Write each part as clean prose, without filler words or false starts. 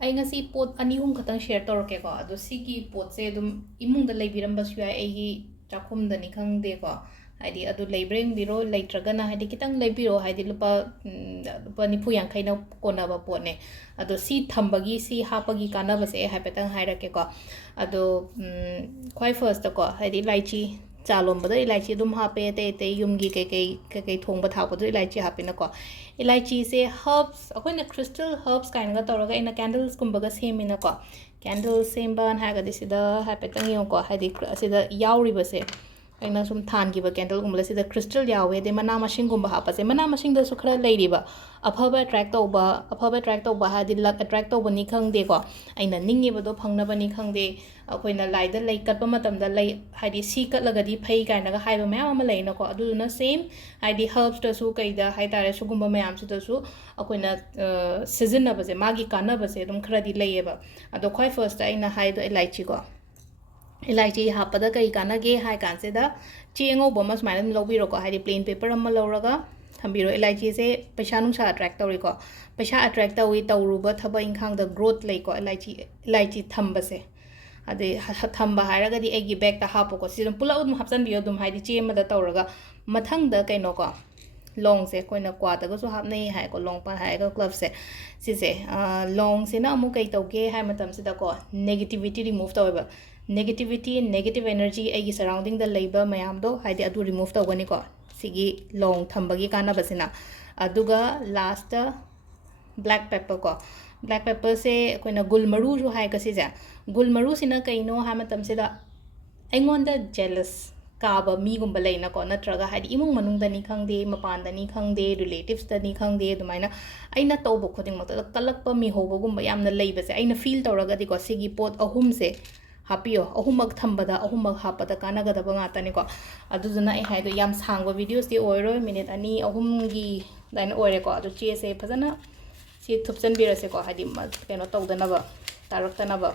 ꯑꯩ ꯉꯁꯤ ꯄꯣꯠ ꯑꯅꯤ ꯑꯍꯨꯝ ꯈꯛꯇꯪ ꯁꯦꯌꯔ ꯇꯧꯔꯛꯀꯦꯀꯣ ꯑꯗꯣ ꯁꯤꯒꯤ ꯄꯣꯠꯁꯦ ꯑꯗꯨꯝ ꯏꯃꯨꯡꯗ ꯂꯩꯕꯤꯔꯝꯕꯁꯨ ꯌꯥꯏ ꯑꯩꯒꯤ ꯆꯥꯛꯈꯨꯝꯗꯅꯤ ꯈꯪꯗꯦꯀꯣ ꯍꯥꯏꯗꯤ ꯑꯗꯨ ꯂꯩꯕ꯭ꯔꯥ ꯌꯦꯡꯕꯤꯔꯣ ꯂꯩꯇ꯭ꯔꯒꯅ ꯍꯥꯏꯗꯤ ꯈꯤꯇꯪ ꯂꯩꯕꯤꯔꯣ ꯍꯥꯏꯗꯤ ꯂꯨꯄꯥ ꯅꯤꯐꯨ ꯌꯥꯡꯈꯩꯅ ꯀꯣꯟꯅꯕ ꯄꯣꯠꯅꯦ ꯑꯗꯣ ꯁꯤ ꯊꯝꯕꯒꯤ ꯁꯤ ꯍꯥꯞꯄꯒꯤ ꯀꯥꯟꯅꯕꯁꯦ ꯑꯩ ꯍꯥꯏꯐꯦꯠꯇꯪ ꯍꯥꯏꯔꯛꯀꯦꯀꯣ ꯑꯗꯣ ꯈ꯭ꯋꯥꯏ ꯐꯔꯁꯇꯀꯣ ꯍꯥꯏꯗꯤ ꯏꯂꯥꯏꯆꯤ ꯆꯥ ꯂꯣꯟꯕꯗ ꯏꯂꯥꯏꯆꯤ ꯑꯗꯨꯝ ꯍꯥꯞꯄꯦ ꯑꯇꯩ ꯑꯇꯩ ꯌꯨꯝꯒꯤ ꯀꯩꯀꯩ ꯊꯣꯡꯕ ꯊꯥꯛꯄꯗꯣ ꯏꯂꯥꯏꯆꯤ ꯍꯥꯞꯄꯤꯅꯀꯣ ꯏꯂꯥꯏꯆꯤꯁꯦ ꯍꯔꯕꯁ ꯑꯩꯈꯣꯏꯅ ꯈ꯭ꯔꯤꯁꯇꯦꯜ ꯍꯔꯕꯁ ꯀꯥꯏꯅꯒ ꯇꯧꯔꯒ ꯑꯩꯅ ꯀꯦꯟꯗꯜꯁꯀꯨꯝꯕꯒ ꯁꯦꯝꯃꯤꯅꯀꯣ ꯀꯦꯟꯗꯜ ꯁꯦꯝꯕꯅ ꯍꯥꯏꯔꯒꯗꯤ ꯁꯤꯗ ꯍꯥꯏꯐꯦꯠꯇꯪ ꯌꯦꯡꯉꯨꯀꯣ ꯍꯥꯏꯗꯤ ꯑꯁꯤꯗ ꯌꯥꯎꯔꯤꯕꯁꯦ ꯑꯩꯅ ꯁꯨꯝ ꯊꯥꯟꯈꯤꯕ ꯀꯦꯟꯗꯜꯒꯨꯝꯕꯗ ꯁꯤꯗ crystal ꯌꯥꯎꯋꯦ ꯑꯗꯩ ꯃꯅꯥ ꯃꯁꯤꯡꯒꯨꯝꯕ ꯍꯥꯞꯄꯁꯦ ꯃꯅꯥ ꯃꯁꯤꯡꯗꯁꯨ ꯈꯔ ꯂꯩꯔꯤꯕ ꯑꯐꯕ ꯑꯦꯇ꯭ꯔꯦꯛ ꯇꯧꯕ ꯍꯥꯏꯗꯤ ꯂꯛ ꯑꯦꯇ꯭ꯔꯦꯛ ꯇꯧꯕꯅꯤ ꯈꯪꯗꯦꯀꯣ ꯑꯩꯅ ꯅꯤꯡꯉꯤꯕꯗꯣ ꯐꯪꯅꯕꯅꯤ ꯈꯪꯗꯦ ꯑꯩꯈꯣꯏꯅ ꯂꯥꯏꯗ ꯂꯩ ꯀꯠꯄ ꯃꯇꯝꯗ ꯂꯩ ꯍꯥꯏꯗꯤ ꯁꯤ ꯀꯠꯂꯒꯗꯤ ꯐꯩ ꯀꯥꯏꯅꯒ ꯍꯥꯏꯕ ꯃꯌꯥꯝ ꯑꯃ ꯂꯩꯅꯀꯣ ꯑꯗꯨꯗꯨꯅ ꯁꯦꯝ ꯍꯥꯏꯗꯤ ꯍꯔꯕꯁꯇꯁꯨ ꯀꯩꯗ ꯍꯥꯏꯇꯥꯔꯦ ꯁꯤꯒꯨꯝꯕ ꯃꯌꯥꯝꯁꯤꯗꯁꯨ ꯑꯩꯈꯣꯏꯅ ꯁꯤꯖꯤꯟꯅꯕꯁꯦ ꯃꯥꯒꯤ ꯀꯥꯟꯅꯕꯁꯦ ꯑꯗꯨꯝ ꯈꯔꯗꯤ ꯂꯩꯌꯦꯕ ꯑꯗꯣ ꯈ꯭ꯋꯥꯏ ꯐꯔꯁꯇ ꯑꯩꯅ ꯍꯥꯏꯗꯣ ꯏꯂꯥꯏꯆꯤꯀꯣ ꯏꯂꯥꯏꯆꯤ ꯍꯥꯞꯄꯗ ꯀꯩ ꯀꯥꯟꯅꯒꯦ ꯍꯥꯏ ꯀꯥꯟꯁꯤꯗ ꯆꯦ ꯑꯉꯧꯕ ꯑꯃ ꯁꯨꯃꯥꯏꯅ ꯑꯗꯨꯝ ꯂꯧꯕꯤꯔꯣꯀꯣ ꯍꯥꯏꯗꯤ ꯄ꯭ꯂꯦꯟ ꯄꯦꯄꯔ ꯑꯃ ꯂꯧꯔꯒ ꯊꯝꯕꯤꯔꯣ ꯏꯂꯥꯏꯆꯤꯁꯦ ꯄꯩꯁꯥ ꯅꯨꯡꯁꯥ ꯑꯦꯇ꯭ꯔꯦꯛ ꯇꯧꯔꯤꯀꯣ ꯄꯩꯁꯥ ꯑꯦꯇ꯭ꯔꯦꯛ ꯇꯧꯏ ꯇꯧꯔꯨꯕ ꯊꯕꯛ ꯏꯪꯈꯥꯡꯗ ꯒ꯭ꯔꯣꯠ ꯂꯩꯀꯣ ꯏꯂꯥꯏꯆꯤ ꯊꯝꯕꯁꯦ ꯑꯗꯩ ꯊꯝꯕ ꯍꯥꯏꯔꯒꯗꯤ ꯑꯩꯒꯤ ꯕꯦꯛꯇ ꯍꯥꯞꯄꯣꯀꯣ ꯁꯤ ꯑꯗꯨꯝ ꯄꯨꯂꯞ ꯑꯗꯨꯝ ꯍꯥꯞꯆꯤꯟꯕꯤꯌꯣ ꯑꯗꯨꯝ ꯍꯥꯏꯗꯤ ꯆꯦ ꯑꯃꯗ ꯇꯧꯔꯒ ꯃꯊꯪꯗ ꯀꯩꯅꯣꯀꯣ ꯂꯣꯡꯁꯦ ꯑꯩꯈꯣꯏꯅ ꯀ꯭ꯋꯥꯗꯒꯁꯨ ꯍꯥꯞꯅꯩ ꯍꯥꯏꯀꯣ ꯂꯣꯡꯄꯥꯟ ꯍꯥꯏꯔꯒ ꯀ꯭ꯂꯕꯁꯦ ꯁꯤꯁꯦ ꯂꯣꯡꯁꯤꯅ ꯑꯃꯨꯛ ꯀꯩ ꯇꯧꯒꯦ ꯍꯥꯏ ꯃꯇꯝꯁꯤꯗꯀꯣ ꯅꯦꯒꯦꯇꯤꯕꯤꯇꯤ ꯔꯤꯃꯨꯚ ꯇꯧꯋꯦꯕ ꯅꯦꯒꯦꯇꯤꯕꯤꯇꯤ ꯅꯦꯒꯦꯇꯤቭ ꯑꯦꯅꯔꯖꯤ ꯑꯩꯒꯤ ꯁꯔꯥꯎꯟꯗꯤꯡꯗ ꯂꯩꯕ ꯃꯌꯥꯝꯗꯣ ꯍꯥꯏꯗꯤ ꯑꯗꯨ ꯔꯤꯃꯨꯚ ꯇꯧꯒꯅꯤꯀꯣ ꯁꯤꯒꯤ ꯂꯣꯡ ꯊꯝꯕꯒꯤ ꯀꯥꯟꯅꯕꯁꯤꯅ ꯑꯗꯨꯒ ꯂꯥꯁꯇ ꯕ꯭ꯂꯦꯛ ꯄꯦꯄꯔ ꯀꯣ ꯕ꯭ꯂꯦꯛ ꯄꯦꯄꯔꯁꯦ ꯑꯩꯈꯣꯏꯅ ꯒꯨꯜ ꯃꯔꯨꯁꯨ ꯍꯥꯏꯀꯣ ꯁꯤꯁꯦ ꯒꯨꯜ ꯃꯔꯨꯁꯤꯅ ꯀꯩꯅꯣ ꯍꯥꯏ ꯃꯇꯝꯁꯤꯗ ꯑꯩꯉꯣꯟꯗ ꯖꯦꯂꯁ ꯀꯥꯕ ꯃꯤꯒꯨꯝꯕ ꯂꯩꯅꯀꯣ ꯅꯠꯇ꯭ꯔꯒ ꯍꯥꯏꯗꯤ ꯏꯃꯨꯡ ꯃꯅꯨꯡꯗꯅꯤ ꯈꯪꯗꯦ ꯃꯄꯥꯟꯗꯅꯤ ꯈꯪꯗꯦ ꯔꯤꯂꯦꯇꯤቭꯁꯇꯅꯤ ꯈꯪꯗꯦ ꯑꯗꯨꯃꯥꯏꯅ ꯑꯩꯅ ꯇꯧꯕ ꯈꯨꯗꯤꯡꯃꯛꯇꯗ ꯀꯜꯂꯛꯄ ꯃꯤꯍꯧꯕꯒꯨꯝꯕ ꯌꯥꯝꯅ ꯂꯩꯕꯁꯦ ꯑꯩꯅ ꯐꯤꯜ ꯇꯧꯔꯒꯗꯤꯀꯣ ꯁꯤꯒꯤ ꯄꯣꯠ ꯑꯍꯨꯝꯁꯦ ꯍꯥꯞꯄꯤꯌꯣ ꯑꯍꯨꯝꯃꯛ ꯊꯝꯕꯗ ꯑꯍꯨꯝꯃꯛ ꯍꯥꯞꯄꯗ ꯀꯥꯟꯅꯒꯗꯕ ꯉꯥꯛꯇꯅꯤꯀꯣ ꯑꯗꯨꯗꯨꯅ ꯑꯩ ꯍꯥꯏꯗꯣ ꯌꯥꯝ ꯁꯥꯡꯕ ꯚꯤꯗꯤꯑꯣꯁꯇꯤ ꯑꯣꯏꯔꯣꯏ ꯃꯤꯅꯤꯠ ꯑꯅꯤ ꯑꯍꯨꯝꯒꯤ ꯑꯗꯨꯃꯥꯏꯅ ꯑꯣꯏꯔꯦꯀꯣ ꯑꯗꯣ ꯆꯦꯁꯦ ꯐꯖꯅ ꯁꯤ ꯊꯨꯞꯆꯟꯕꯤꯔꯁꯦꯀꯣ ꯍꯥꯏꯗꯤ ꯀꯩꯅꯣ ꯇꯧꯗꯅꯕ ꯇꯥꯔꯛꯇꯅꯕ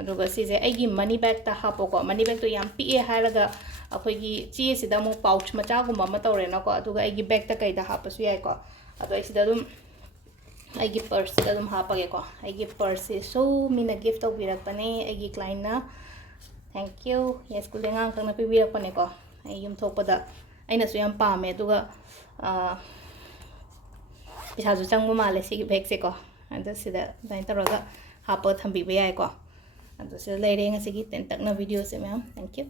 ꯑꯗꯨꯒ ꯁꯤꯁꯦ ꯑꯩꯒꯤ ꯃꯅꯤ ꯕꯦꯛꯇ ꯍꯥꯞꯄꯣꯀꯣ ꯃꯅꯤ ꯕꯦꯛꯇꯣ ꯌꯥꯝ ꯄꯤꯛꯑꯦ ꯍꯥꯏꯔꯒ ꯑꯩꯈꯣꯏꯒꯤ ꯆꯦꯁꯤꯗ ꯑꯃꯨꯛ ꯄꯥꯎꯆ ꯃꯆꯥꯒꯨꯝꯕ ꯑꯃ ꯇꯧꯔꯦꯅꯀꯣ ꯑꯗꯨꯒ ꯑꯩꯒꯤ ꯕꯦꯛꯇ ꯀꯩꯗ ꯍꯥꯞꯄꯁꯨ ꯌꯥꯏꯀꯣ ꯑꯗꯣ ꯑꯩ ꯁꯤꯗ ꯑꯗꯨꯝ ꯑꯩꯒꯤ ꯄꯔꯁꯇ ꯑꯗꯨꯝ ꯍꯥꯞꯄꯒꯦꯀꯣ ꯑꯩꯒꯤ ꯄꯔꯁꯁꯤꯁꯨ ꯃꯤꯅ ꯒꯤꯐ ꯇꯧꯕꯤꯔꯛꯄꯅꯦ ꯑꯩꯒꯤ ꯀ꯭ꯂꯥꯏꯟꯅ ꯊꯦꯡꯛ ꯌꯨ ꯁ꯭ꯀꯨꯜꯗ ꯑꯉꯥꯡꯈꯛꯅ ꯄꯤꯕꯤꯔꯛꯄꯅꯦꯀꯣ ꯑꯩ ꯌꯨꯝꯊꯣꯛꯄꯗ ꯑꯩꯅꯁꯨ ꯌꯥꯝ ꯄꯥꯝꯃꯦ ꯑꯗꯨꯒ ꯄꯩꯁꯥꯁꯨ ꯆꯪꯕ ꯃꯥꯜꯂꯦ ꯁꯤꯒꯤ ꯕꯦꯛꯁꯦꯀꯣ ꯑꯗꯣ ꯁꯤꯗ ꯑꯗꯨꯃꯥꯏꯅ ꯇꯧꯔꯒ ꯍꯥꯞꯄꯒ ꯊꯝꯕꯤꯕ ꯌꯥꯏꯀꯣ ꯑꯗꯣ ꯁꯤꯗ ꯂꯩꯔꯦ ꯉꯁꯤꯒꯤ ꯇꯦꯟꯇꯛꯅ ꯚꯤꯗꯤꯑꯣꯁꯦ ꯃꯌꯥꯝ ꯊꯦꯡꯛ ꯌꯨ